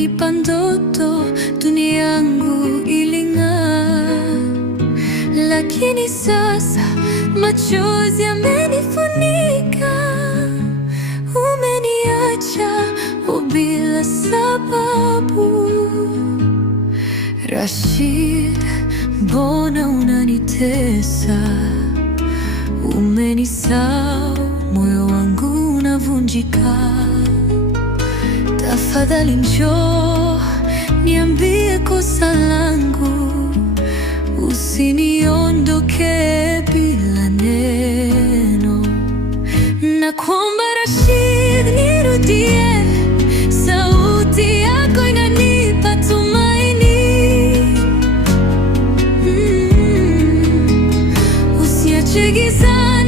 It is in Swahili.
ulinipa ndoto, dunia yangu iling'aa. Lakini sasa machozi yamenifunika, umeniacha bila sababu. Rashid, mbona unanitesa? Umenisahau, moyo wangu unavunjika. Tafadhali njoo, niambie kosa langu, usiniondoke bila neno. Nakuomba Rashid, nirudie, sauti yako inanipa tumaini. Usiache giza